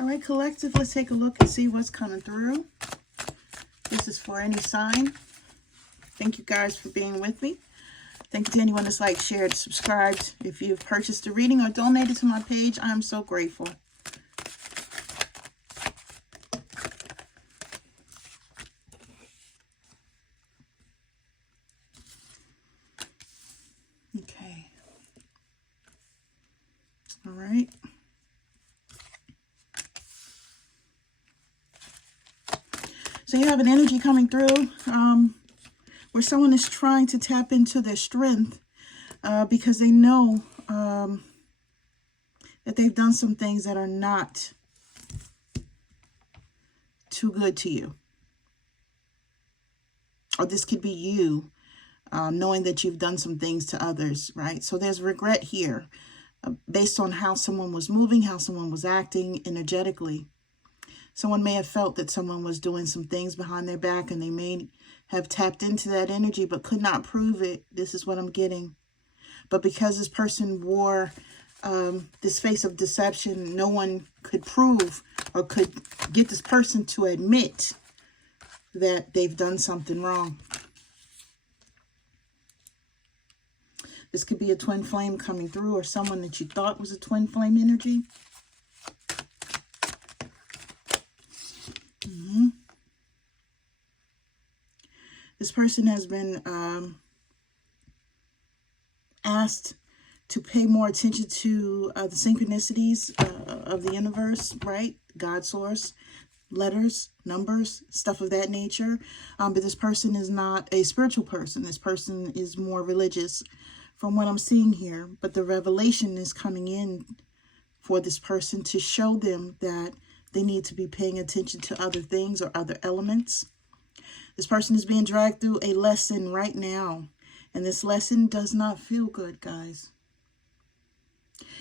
All right, collective, let's take a look and see what's coming through. This is for any sign. Thank you guys for being with me. Thank you to anyone that's liked, shared, subscribed. If you've purchased a reading or donated to my page, I'm so grateful. Okay. All right. So you have an energy coming through where someone is trying to tap into their strength because they know that they've done some things that are not too good to you. Or this could be you knowing that you've done some things to others, right? So there's regret here based on how someone was moving, how someone was acting energetically. Someone may have felt that someone was doing some things behind their back and they may have tapped into that energy but could not prove it. This is what I'm getting. But because this person wore this face of deception, no one could prove or could get this person to admit that they've done something wrong. This could be a twin flame coming through or someone that you thought was a twin flame energy. This person has been asked to pay more attention to the synchronicities of the universe, right? God source, letters, numbers, stuff of that nature. But this person is not a spiritual person. This person is more religious from what I'm seeing here. But the revelation is coming in for this person to show them that they need to be paying attention to other things or other elements. This person is being dragged through a lesson right now. And this lesson does not feel good, guys.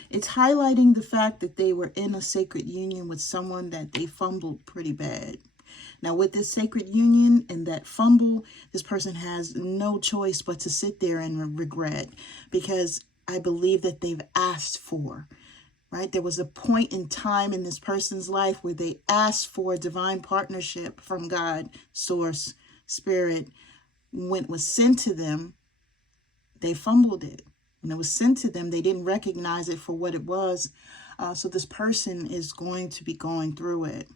It's highlighting the fact that they were in a sacred union with someone that they fumbled pretty bad. Now, with this sacred union and that fumble, this person has no choice but to sit there and regret. Because I believe that they've asked for, right? There was a point in time in this person's life where they asked for divine partnership from God, source, spirit. When it was sent to them, they fumbled it. When it was sent to them, they didn't recognize it for what it was. So this person is going to be going through it.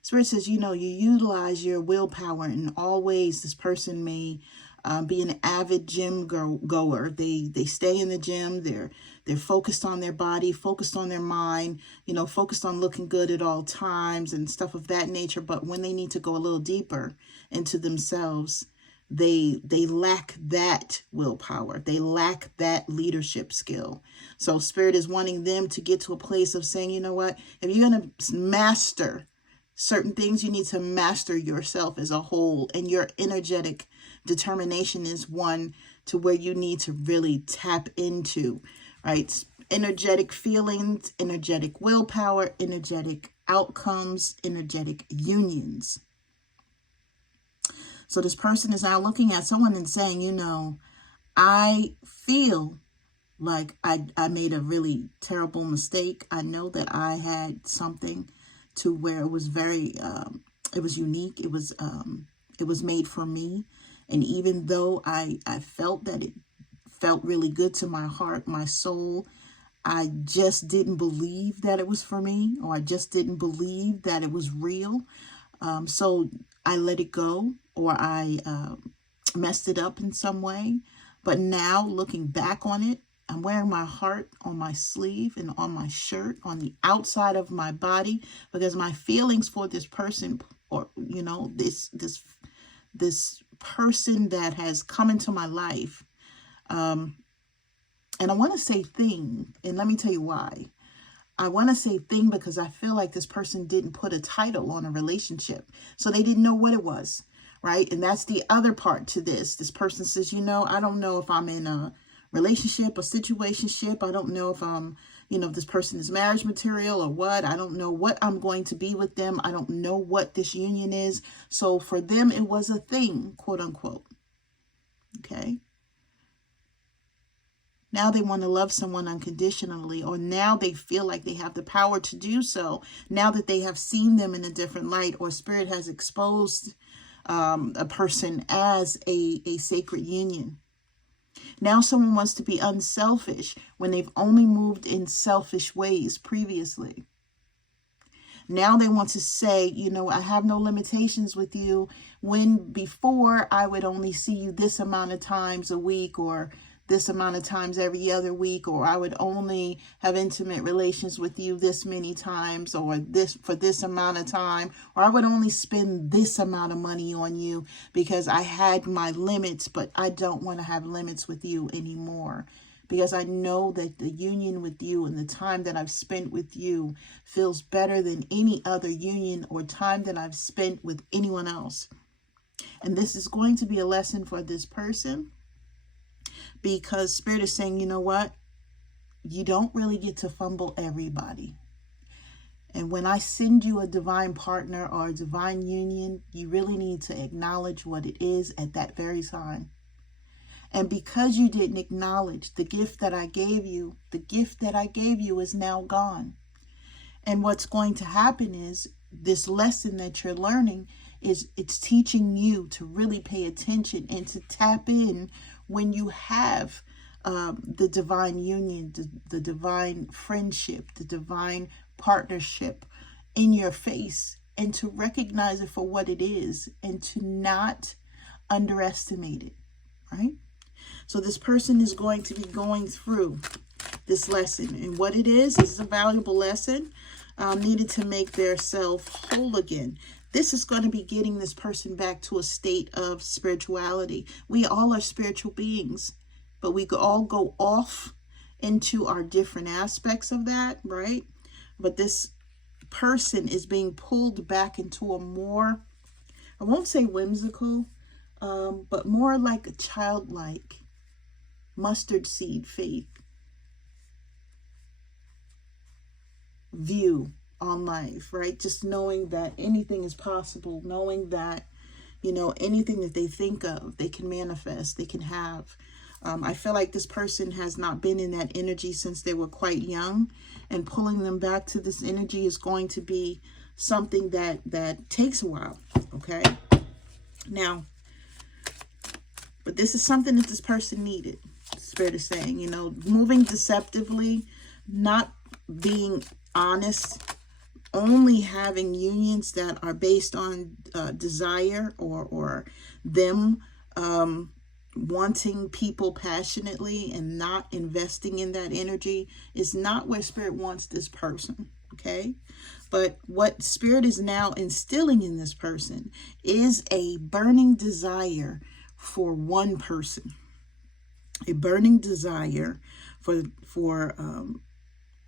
Spirit says, you utilize your willpower in all ways. This person may be an avid gym goer. They stay in the gym. They're focused on their body, focused on their mind, focused on looking good at all times and stuff of that nature. But when they need to go a little deeper into themselves, they lack that willpower. They lack that leadership skill. So Spirit is wanting them to get to a place of saying, you know what, if you're going to master certain things, you need to master yourself as a whole. And your energetic determination is one to where you need to really tap into, right? Energetic feelings, energetic willpower, energetic outcomes, energetic unions. So this person is now looking at someone and saying, I feel like I made a really terrible mistake. I know that I had something to where it was very, it was unique. It was made for me. And even though I felt that it felt really good to my heart, my soul, I just didn't believe that it was for me, or I just didn't believe that it was real. So I let it go, or I messed it up in some way. But now looking back on it, I'm wearing my heart on my sleeve and on my shirt, on the outside of my body, because my feelings for this person, or, this person that has come into my life. And I want to say thing, and let me tell you why. I want to say thing because I feel like this person didn't put a title on a relationship. So they didn't know what it was, right? And that's the other part to this. This person says, I don't know if I'm in a relationship or situationship. I don't know if I'm, if this person is marriage material or what. I don't know what I'm going to be with them. I don't know what this union is. So for them, it was a thing, quote unquote. Okay. Now they want to love someone unconditionally, or now they feel like they have the power to do so, now that they have seen them in a different light, or Spirit has exposed a person as a sacred union. Now someone wants to be unselfish when they've only moved in selfish ways previously. Now they want to say, you know, I have no limitations with you, when before I would only see you this amount of times a week, or this amount of times every other week, or I would only have intimate relations with you this many times, or this for this amount of time, or I would only spend this amount of money on you because I had my limits, but I don't want to have limits with you anymore. Because I know that the union with you and the time that I've spent with you feels better than any other union or time that I've spent with anyone else. And this is going to be a lesson for this person, because Spirit is saying, you know what? You don't really get to fumble everybody. And when I send you a divine partner or a divine union, you really need to acknowledge what it is at that very time. And because you didn't acknowledge the gift that I gave you, the gift that I gave you is now gone. And what's going to happen is this lesson that you're learning is it's teaching you to really pay attention and to tap in when you have the divine union, the divine friendship, the divine partnership in your face, and to recognize it for what it is and to not underestimate it, right? So this person is going to be going through this lesson, and what it is a valuable lesson needed to make their self whole again. This is going to be getting this person back to a state of spirituality. We all are spiritual beings, but we all go off into our different aspects of that, right? But this person is being pulled back into a more, I won't say whimsical, but more like a childlike mustard seed faith view on life, right? Just knowing that anything is possible, knowing that, you know, anything that they think of, they can manifest, they can have. I feel like this person has not been in that energy since they were quite young, and pulling them back to this energy is going to be something that takes a while, okay? Now, but this is something that this person needed. Spirit is saying, you know, moving deceptively, not being honest, only having unions that are based on desire or them wanting people passionately and not investing in that energy is not where Spirit wants this person, okay? But what Spirit is now instilling in this person is a burning desire for one person. A burning desire for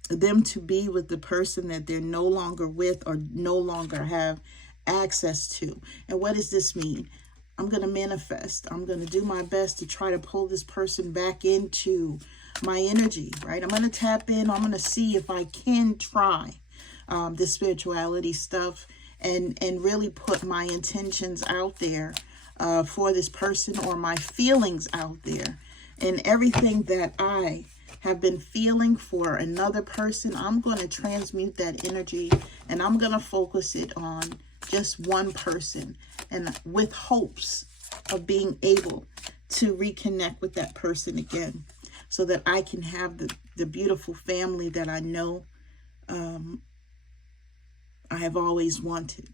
them to be with the person that they're no longer with or no longer have access to. And what does this mean? I'm going to manifest. I'm going to do my best to try to pull this person back into my energy, right? I'm going to tap in. I'm going to see if I can try this spirituality stuff and really put my intentions out there for this person, or my feelings out there. And everything that I have been feeling for another person, I'm going to transmute that energy, and I'm going to focus it on just one person, and with hopes of being able to reconnect with that person again, so that I can have the beautiful family that I know I have always wanted.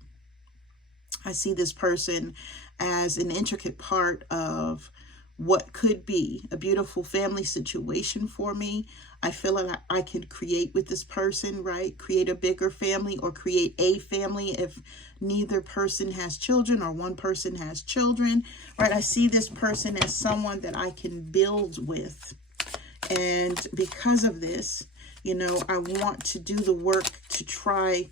I see this person as an intricate part of what could be a beautiful family situation for me. I feel like I can create with this person, right? Create a bigger family, or create a family if neither person has children or one person has children, right? I see this person as someone that I can build with. And because of this, you know, I want to do the work to try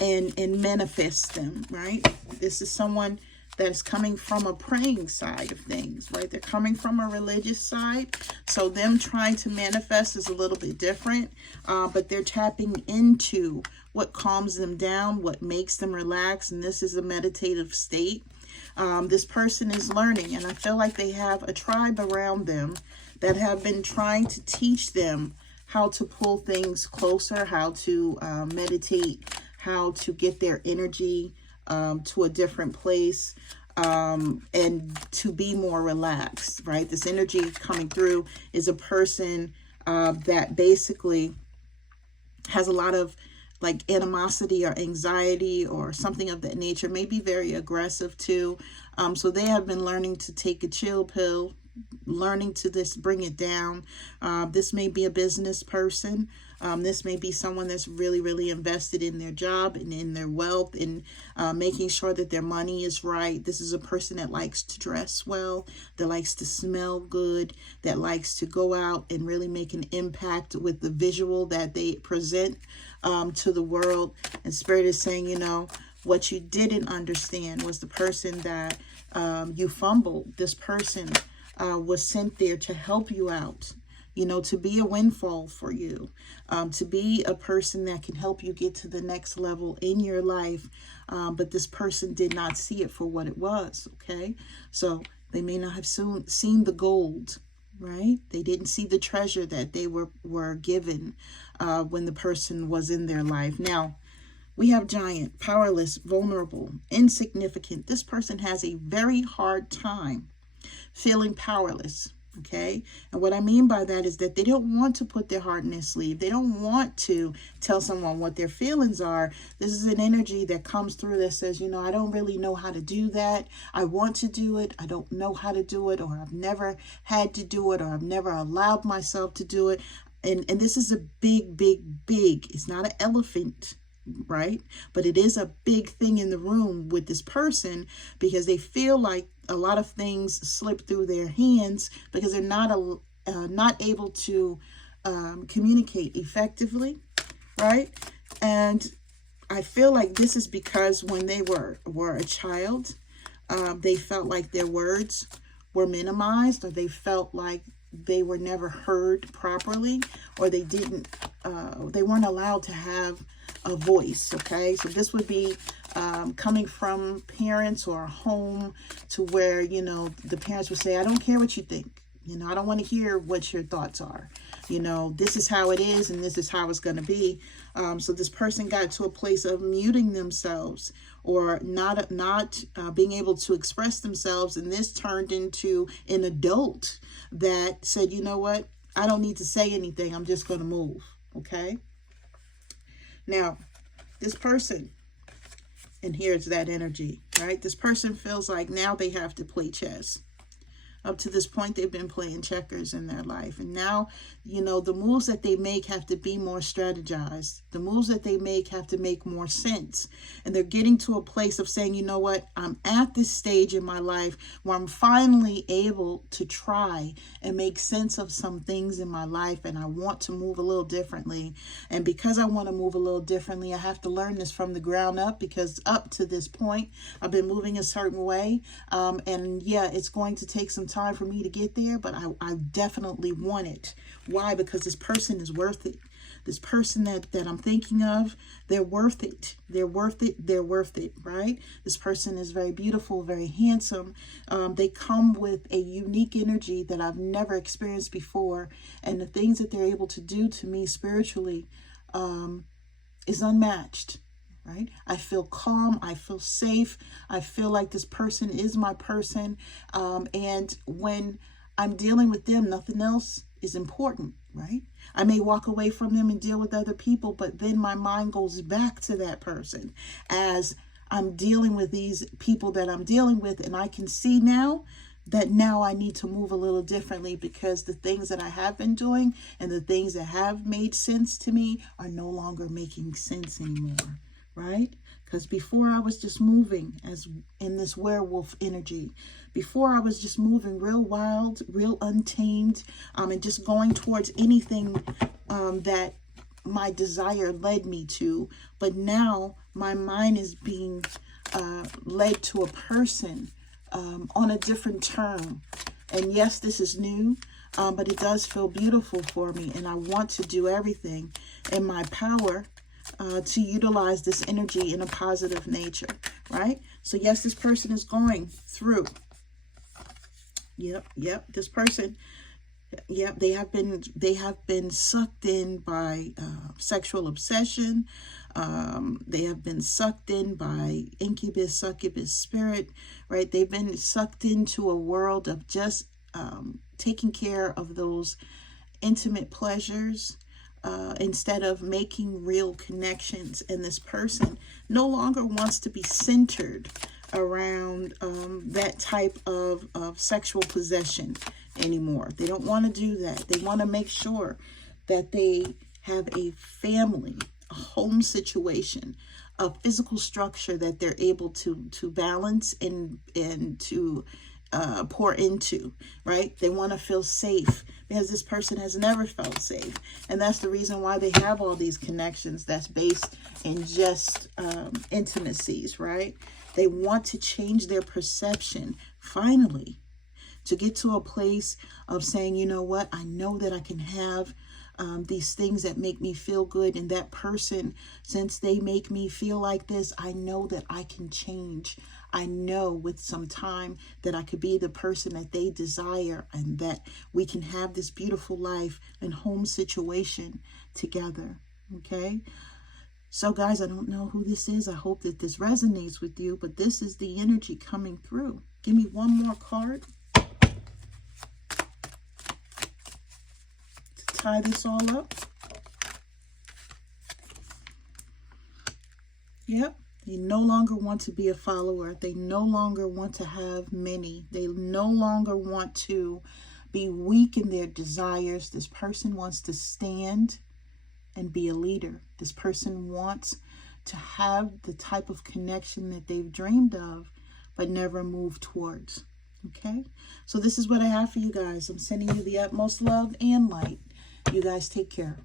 and manifest them, right? This is someone that is coming from a praying side of things, right? They're coming from a religious side. So them trying to manifest is a little bit different, but they're tapping into what calms them down, what makes them relax. And this is a meditative state. This person is learning, and I feel like they have a tribe around them that have been trying to teach them how to pull things closer, how to meditate, how to get their energy to a different place, and to be more relaxed, right? This energy coming through is a person that basically has a lot of like animosity or anxiety or something of that nature, maybe very aggressive too. So they have been learning to take a chill pill, learning to bring it down. This may be a business person. This may be someone that's really, really invested in their job and in their wealth and making sure that their money is right. This is a person that likes to dress well, that likes to smell good, that likes to go out and really make an impact with the visual that they present to the world. And Spirit is saying, you know, what you didn't understand was the person that you fumbled. This person was sent there to help you out, you know, to be a windfall for you, to be a person that can help you get to the next level in your life. But this person did not see it for what it was, okay? So they may not have seen the gold, right? They didn't see the treasure that they were given when the person was in their life. Now, we have giant, powerless, vulnerable, insignificant. This person has a very hard time feeling powerless, okay? And what I mean by that is that they don't want to put their heart in their sleeve. They don't want to tell someone what their feelings are. This is an energy that comes through that says, you know, I don't really know how to do that. I want to do it. I don't know how to do it, or I've never had to do it, or I've never allowed myself to do it. And this is a big, big, big, it's not an elephant, right? But it is a big thing in the room with this person, because they feel like a lot of things slip through their hands because they're not able to communicate effectively, right? And I feel like this is because when they were a child, they felt like their words were minimized, or they felt like they were never heard properly, or they weren't allowed to have a voice, okay? So this would be coming from parents or a home to where, you know, the parents would say, I don't care what you think. You know, I don't want to hear what your thoughts are. You know, this is how it is and this is how it's going to be. So this person got to a place of muting themselves or not being able to express themselves. And this turned into an adult that said, you know what? I don't need to say anything. I'm just going to move. Okay. Now, this person, and here's that energy, right? This person feels like now they have to play chess. Up to this point, they've been playing checkers in their life. And now, you know, the moves that they make have to be more strategized. The moves that they make have to make more sense. And they're getting to a place of saying, you know what, I'm at this stage in my life where I'm finally able to try and make sense of some things in my life. And I want to move a little differently. And because I want to move a little differently, I have to learn this from the ground up, because up to this point, I've been moving a certain way. And yeah, it's going to take some time for me to get there, but I definitely want it. Why? Because this person is worth it. This person that I'm thinking of, they're worth it. They're worth it. They're worth it, right? This person is very beautiful, very handsome. They come with a unique energy that I've never experienced before. And the things that they're able to do to me spiritually is unmatched. Right? I feel calm. I feel safe. I feel like this person is my person. And when I'm dealing with them, nothing else is important, right? I may walk away from them and deal with other people, but then my mind goes back to that person as I'm dealing with these people that I'm dealing with. And I can see now that now I need to move a little differently, because the things that I have been doing and the things that have made sense to me are no longer making sense anymore. Right? Because before I was just moving as in this werewolf energy. Before I was just moving real wild, real untamed, and just going towards anything that my desire led me to. But now my mind is being led to a person on a different term. And yes, this is new, but it does feel beautiful for me. And I want to do everything in my power to utilize this energy in a positive nature, right? So yes, this person is going through. Yep. This person Yep, they have been sucked in by sexual obsession. They have been sucked in by incubus, succubus spirit, right? They've been sucked into a world of just taking care of those intimate pleasures instead of making real connections. And this person no longer wants to be centered around that type of sexual possession anymore. They don't want to do that. They want to make sure that they have a family, a home situation, a physical structure that they're able to balance and to pour into, right? They want to feel safe because this person has never felt safe. And that's the reason why they have all these connections that's based in just intimacies, right? They want to change their perception, finally, to get to a place of saying, you know what, I know that I can have these things that make me feel good. And that person, since they make me feel like this, I know that I can change. I know with some time that I could be the person that they desire and that we can have this beautiful life and home situation together. Okay? So guys, I don't know who this is. I hope that this resonates with you, but this is the energy coming through. Give me one more card to tie this all up. Yep. They no longer want to be a follower. They no longer want to have many. They no longer want to be weak in their desires. This person wants to stand and be a leader. This person wants to have the type of connection that they've dreamed of, but never moved towards. Okay? So this is what I have for you guys. I'm sending you the utmost love and light. You guys take care.